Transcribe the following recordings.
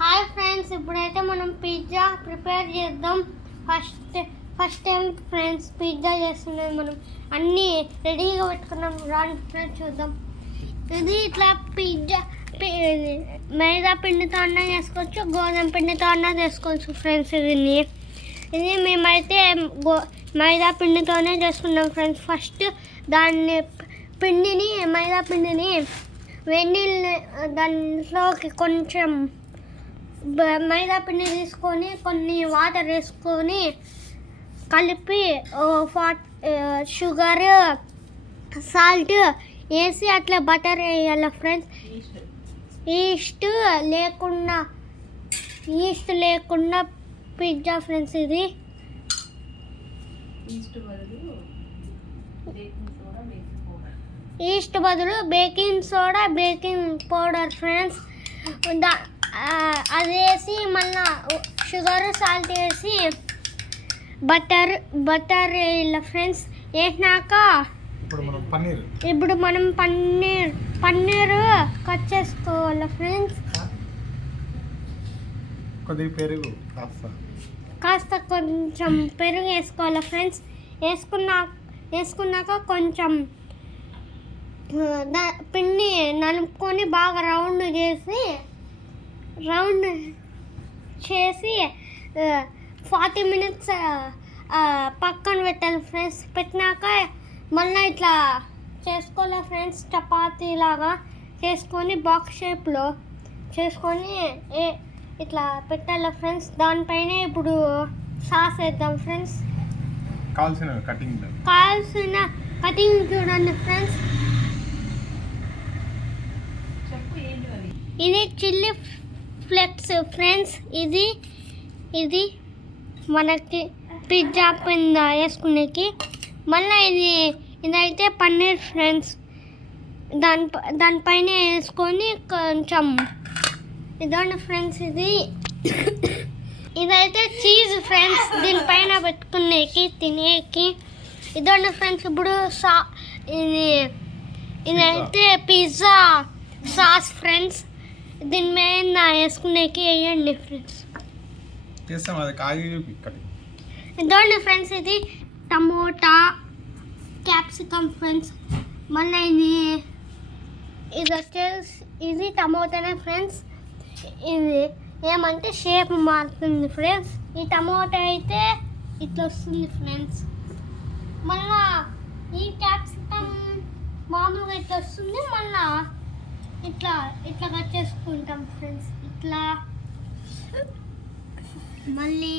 Hi friends, ఇప్పుడైతే మనం pizza prepare చేద్దాం. ఫస్ట్ టైం ఫ్రెండ్స్ పిజ్జా చేస్తున్నాం. మనం అన్నీ రెడీగా పెట్టుకున్నాం. రాండి ఫ్రెండ్స్ చూద్దాం. ఇది ఇట్లా పిజ్జా మైదా పిండితో అన్నా చేసుకోవచ్చు, గోధుమ పిండితో అన్నా చేసుకోవచ్చు ఫ్రెండ్స్. ఇది మేమైతే మైదా పిండితోనే చేసుకున్నాం ఫ్రెండ్స్. ఫస్ట్ మైదా పిండిని వెన్నీళ్ళు దాంట్లోకి కొంచెం మైదా పిండి తీసుకొని కొన్ని వాటర్ వేసుకొని కలిపి షుగర్ సాల్ట్ వేసి అట్లా బటర్ వేయాలి ఫ్రెండ్స్. ఈస్ట్ లేకుండా పిజ్జా ఫ్రెండ్స్. ఇది ఈస్ట్ బదులు baking soda baking powder friends. అది వేసి మళ్ళీ షుగర్ సాల్ట్ వేసి బటర్ వేయాలి ఫ్రెండ్స్. వేసినాక ఇప్పుడు మనం పన్నీర్ కట్ చేసుకోవాలి ఫ్రెండ్స్. కాస్త కొంచెం పెరుగు వేసుకోవాలి ఫ్రెండ్స్. వేసుకున్నాక కొంచెం పిండి నలుపుకొని బాగా రౌండ్ చేసి 40 minutes పక్కన పెట్టాలి ఫ్రెండ్స్. పెట్టినాక మళ్ళీ ఇట్లా చేసుకోవాలి ఫ్రెండ్స్. చపాతీ లాగా చేసుకొని బాక్స్ షేప్లో చేసుకొని ఇట్లా పెట్టాలి ఫ్రెండ్స్. దానిపైన ఇప్పుడు సాస్ వేద్దాం ఫ్రెండ్స్. కావాల్సిన కటింగ్ చూడండి ఫ్రెండ్స్. ఇది చిల్లీ ఫ్లేక్స్ ఫ్రెండ్స్. ఇది మనకి పిజ్జా పింద వేసుకునేకి. మళ్ళీ ఇదైతే పన్నీర్ ఫ్రెండ్స్. దానిపైన వేసుకొని కొంచెం ఇదండి ఫ్రెండ్స్. ఇదైతే చీజ్ ఫ్రెండ్స్. దీనిపైన పెట్టుకునేకి తినేకి. ఇదండి ఫ్రెండ్స్. ఇప్పుడు ఇదైతే పిజ్జా సాస్ ఫ్రెండ్స్. దీని మీద వేసుకునేకి వేయండి ఫ్రెండ్స్. ఇదండి ఫ్రెండ్స్. ఇది టమోటా క్యాప్సికమ్ ఫ్రెండ్స్. మళ్ళీ ఇది వచ్చేసి ఇది టమోటానే ఫ్రెండ్స్. ఇది ఏమంటే షేప్ మారుతుంది ఫ్రెండ్స్. ఈ టమోటా అయితే ఇట్లా వస్తుంది ఫ్రెండ్స్. మళ్ళా ఈ క్యాప్సికమ్ మామూలుగా ఇట్లా వస్తుంది. మళ్ళా ఇట్లా కట్ చేసుకుంటాం ఫ్రెండ్స్. ఇట్లా మళ్ళీ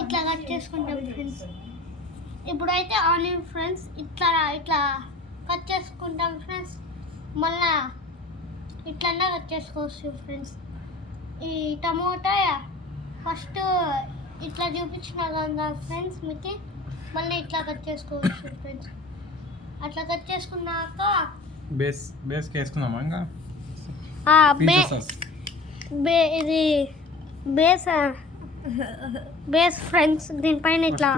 ఇట్లా కట్ చేసుకుంటాం ఫ్రెండ్స్. ఇప్పుడైతే ఆనియన్ ఫ్రెండ్స్. ఇట్లా కట్ చేసుకుంటాం ఫ్రెండ్స్. మళ్ళా ఇట్లన్నా కట్ చేసుకోవచ్చు ఫ్రెండ్స్. ఈ టమోటా ఫస్ట్ ఇట్లా చూపించిన కదా ఫ్రెండ్స్ మీకు. మళ్ళీ ఇట్లా కట్ చేసుకోవచ్చు ఫ్రెండ్స్. అట్లా కట్ చేసుకున్నాక బేస్ వేసుకుందామా ఇంకా ఇది బేస్ ఫ్రెండ్స్. దీనిపైన ఇట్లా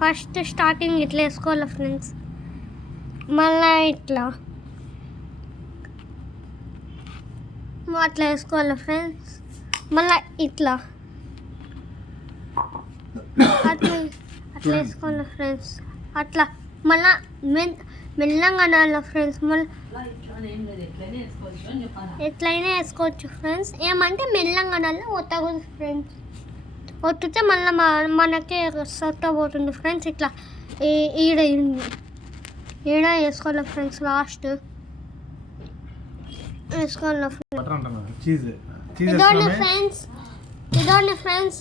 ఫస్ట్ స్టార్టింగ్ ఇట్లా వేసుకోవాలి ఫ్రెండ్స్. మళ్ళీ ఇట్లా అట్లా వేసుకోవాలి ఫ్రెండ్స్. మళ్ళీ ఇట్లా అట్లా వేసుకోవాలి ఫ్రెండ్స్. అట్లా మళ్ళీ మెల్లగా అనాలి ఫ్రెండ్స్. మళ్ళీ ఎట్లయినా వేసుకోవచ్చు ఫ్రెండ్స్. ఏమంటే మెల్లగా అనాలి, ఒత్తకూడదు ఫ్రెండ్స్. ఒత్తితే మళ్ళీ మనకి సత్తపోతుంది ఫ్రెండ్స్. ఇట్లా ఈడ వేసుకోవాలి ఫ్రెండ్స్. లాస్ట్ వేసుకోవాలి ఫ్రెండ్స్. ఇదండి ఫ్రెండ్స్.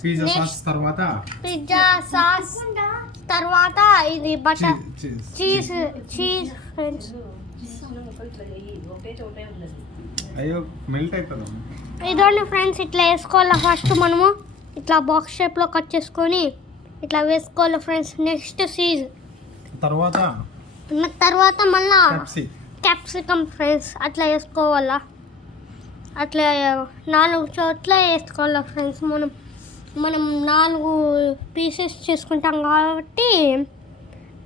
పిజ్జా సాస్ తర్వాత ఇది బటర్ చీజ్ ఫ్రెండ్స్. ఇదండి ఫ్రెండ్స్. ఇట్లా వేసుకోవాలి ఫస్ట్. మనము ఇట్లా బాక్స్ షేప్లో కట్ చేసుకొని ఇట్లా వేసుకోవాలి ఫ్రెండ్స్. నెక్స్ట్ చీజ్ తర్వాత మళ్ళా క్యాప్సికమ్ ఫ్రెండ్స్. అట్లా వేసుకోవాలా. అట్లా 4 చోట్ల వేసుకోవాలి ఫ్రెండ్స్. మనం 4 పీసెస్ చేసుకుంటాం కాబట్టి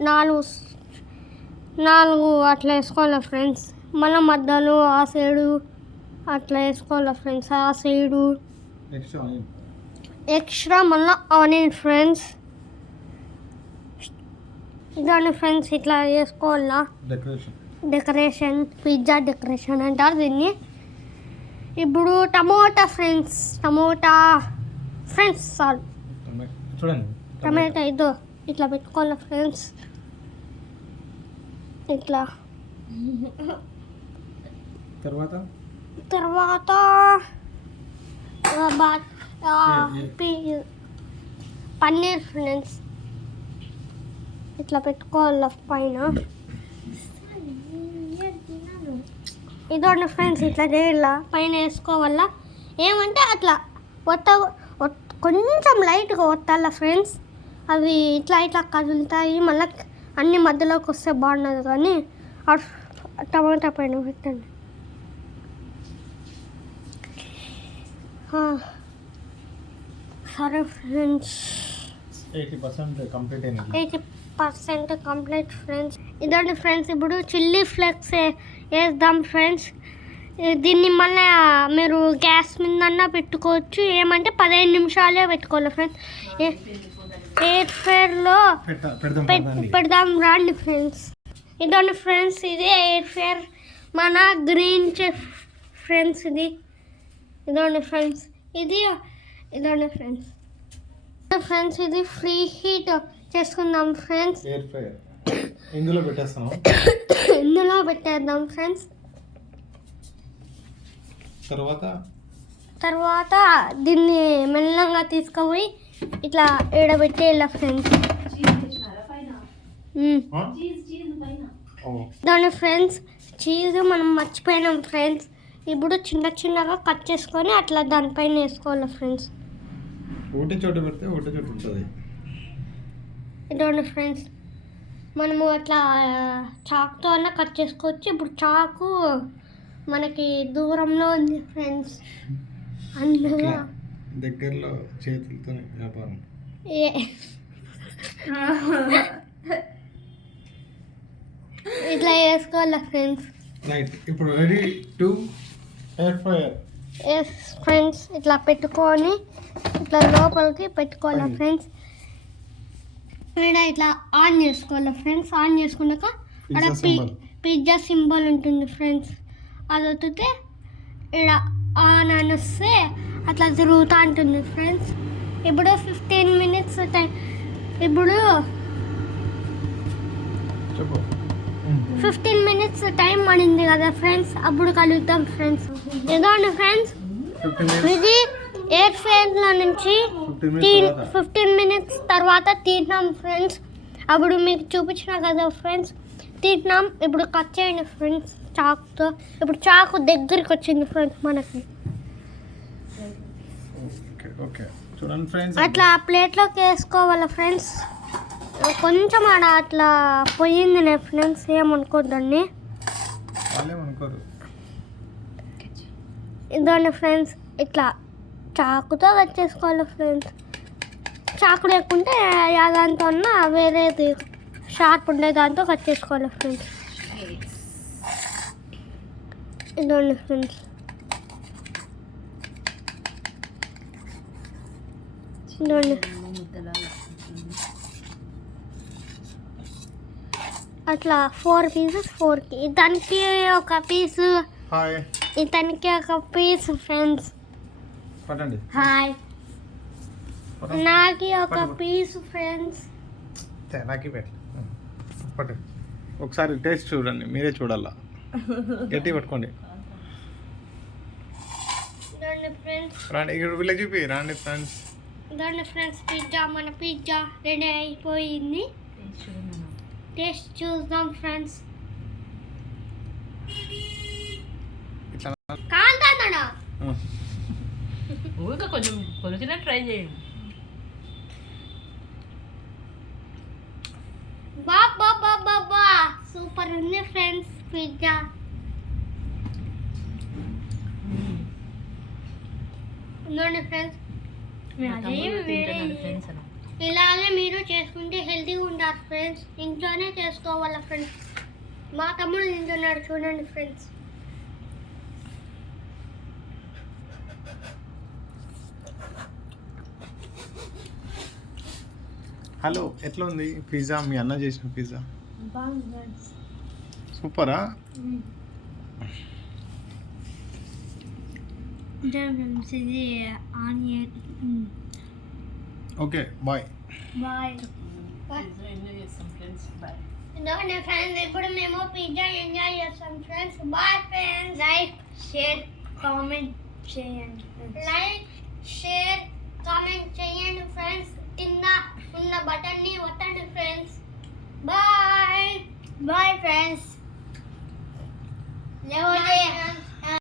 4 అట్లా వేసుకోవాలి ఫ్రెండ్స్. మళ్ళీ మధ్యలో ఆ సైడు అట్లా వేసుకోవాలి ఫ్రెండ్స్. ఆ సైడు ఎక్స్ట్రా మళ్ళీ ఆనియన్ ఫ్రెండ్స్. ఇదండి ఫ్రెండ్స్, ఇట్లా వేసుకోవాలా డెకరేషన్. పిజ్జా డెకరేషన్ అంటారు దీన్ని. ఇప్పుడు టమోటా ఫ్రెండ్స్, టమోటా ఫ్రెండ్స్ సాల్ చూడండి. టమాటా ఇదో ఇట్లా పెట్టుకోవాలి ఫ్రెండ్స్. ఇట్లా తర్వాత పన్నీర్ ఫ్రెండ్స్ ఇట్లా పెట్టుకోవాలి పైన. ఇదోండి ఫ్రెండ్స్, ఇట్లా చేయాల పైన వేసుకోవాలా. ఏమంటే అట్లా కొంచెం లైట్గా ఒత్తాల ఫ్రెండ్స్. అవి ఇట్లా ఇట్లా కదులుతాయి, మళ్ళీ అన్ని మధ్యలోకి వస్తే బాగుండదు. కానీ టమాటా పైన పెట్టండి. సరే ఫ్రెండ్స్, 80% కంప్లీట్ అయింది. 80% కంప్లీట్ ఫ్రెండ్స్. ఇదండి ఫ్రెండ్స్, ఇప్పుడు చిల్లీ ఫ్లేక్స్ వేద్దాం ఫ్రెండ్స్. దీన్ని మళ్ళీ మీరు గ్యాస్ మీద పెట్టుకోవచ్చు. ఏమంటే 15 నిమిషాలే పెట్టుకోవాలి ఫ్రెండ్స్. ఎయిర్ ఫైర్లో పెడదాం రండి ఫ్రెండ్స్. ఇదండి ఫ్రెండ్స్, ఇది ఎయిర్ ఫైర్ మన గ్రీన్ చెఫ్ ఫ్రెండ్స్. ఇదండి ఫ్రెండ్స్, ఇదండి ఫ్రెండ్స్, ఇది ఫ్రీ హీట్ చేసుకుందాం ఫ్రెండ్స్. ఎయిర్ ఫ్రైయర్ ఇందులో పెట్టేద్దాం ఫ్రెండ్స్. తర్వాత దీన్ని మెల్లగా తీసుకుపోయి ఇట్లా ఏడబెట్టేయాల ఫ్రెండ్స్. దాని ఫ్రెండ్స్, చీజ్ మనం మర్చిపోయినాం ఫ్రెండ్స్. ఇప్పుడు చిన్నగా కట్ చేసుకొని అట్లా దానిపైన వేసుకోవాలి ఫ్రెండ్స్. ఒకటి చోట పెడితే ఒకటి చోట ఉంటుంది. ఇదండి ఫ్రెండ్స్, మనము అట్లా చాకుతో అన్నా కట్ చేసుకోవచ్చు. ఇప్పుడు చాకు మనకి దూరంలో ఉంది ఫ్రెండ్స్, అందులో దగ్గరలో చేతులతో వ్యాపారం. ఇట్లా వేసుకోవాలి ఫ్రెండ్స్. రైట్, ఇప్పుడు ready to air fryer. Yes friends, ఇట్లా పెట్టుకొని ఇట్లా లోపలికి పెట్టుకోవాలి ఫ్రెండ్స్. ఇట్లా ఆన్ చేసుకోవాలి ఫ్రెండ్స్. ఆన్ చేసుకున్నాక అక్కడ పిజ్జా సింబల్ ఉంటుంది ఫ్రెండ్స్. అది వస్తే ఇక్కడ ఆన్ అని వస్తే అట్లా తిరుగుతూ ఉంటుంది ఫ్రెండ్స్. ఇప్పుడు 15 మినిట్స్ టైం. ఇప్పుడు 15 మినిట్స్ టైం పడింది కదా ఫ్రెండ్స్. అప్పుడు కలుగుతాం ఫ్రెండ్స్. ఏదోండి ఫ్రెండ్స్, ఇది ఎయిర్ ఫైర్లో నుంచి 15 మినిట్స్ తర్వాత తీసినాం ఫ్రెండ్స్. అప్పుడు మీకు చూపించిన కదా ఫ్రెండ్స్, తీసినాం. ఇప్పుడు కట్ చేయండి ఫ్రెండ్స్ చాకుతో. ఇప్పుడు చాకు దగ్గరికి వచ్చింది ఫ్రెండ్స్ మనకి. చూడండి ఫ్రెండ్స్, అట్లా ప్లేట్లోకి వేసుకోవాలి ఫ్రెండ్స్. కొంచెం ఆడ అట్లా పోయిందిలే ఫ్రెండ్స్, ఏమనుకోద్దండి. ఇదండి ఫ్రెండ్స్, ఇట్లా చాకుతో కట్ చేసుకోవాలి ఫ్రెండ్స్. చాకు లేకుంటే దాంతో వేరేది షార్ప్ ఉండే దాంతో కట్ చేసుకోవాలి ఫ్రెండ్స్. ఇదండి ఫ్రెండ్స్, ఇదండి అట్లా 4 పీసెస్ 4కి. దానికి ఒక పీసు, ఇతనికి ఒక పీస్ ఫ్రెండ్స్. హాయ్, నాకు ఒక పీస్ ఫ్రెండ్స్. ఒకసారి టేస్ట్ చూడండి, మీరే చూడాలా. గట్టి పట్టుకోండి. రండి ఇక్కడ వీళ్ళ చూపి రండి ఫ్రెండ్స్. ఇదండి ఫ్రెండ్స్, మన పిజ్జా రెడీ అయిపోయింది. టేస్ట్ చూద్దాం ఫ్రెండ్స్. కాంతానా ఊరికే కొంచెం కొలిచిన ట్రై చేయండి. బాబా సూపర్ ఉంది ఫ్రెండ్స్ పిజ్జా. ఇదండి ఫ్రెండ్స్, ఇలాగే మీరు చేసుకుంటే హెల్తీగా ఉంటారు ఫ్రెండ్స్. ఇంట్లోనే చేసుకోవాలి ఫ్రెండ్స్. మా తమ్ముడు తింటున్నాడు చూడండి ఫ్రెండ్స్. హలో, ఎట్లా ఉంది పిజ్జా? మీ అన్న చేసిన పిజ్జా బాగుంది ఫ్రెండ్స్. సూపరా? ఫ్రెండ్స్ ఇది onion. Okay, bye. Bye. Enjoy చేస్తాం ఫ్రెండ్స్. బాయ్. ఫ్రెండ్స్ ఇప్పుడు మేము పిజ్జా ఎంజాయ్ చేస్తాం friends. Bye friends. Like share comment చేయండి. లైక్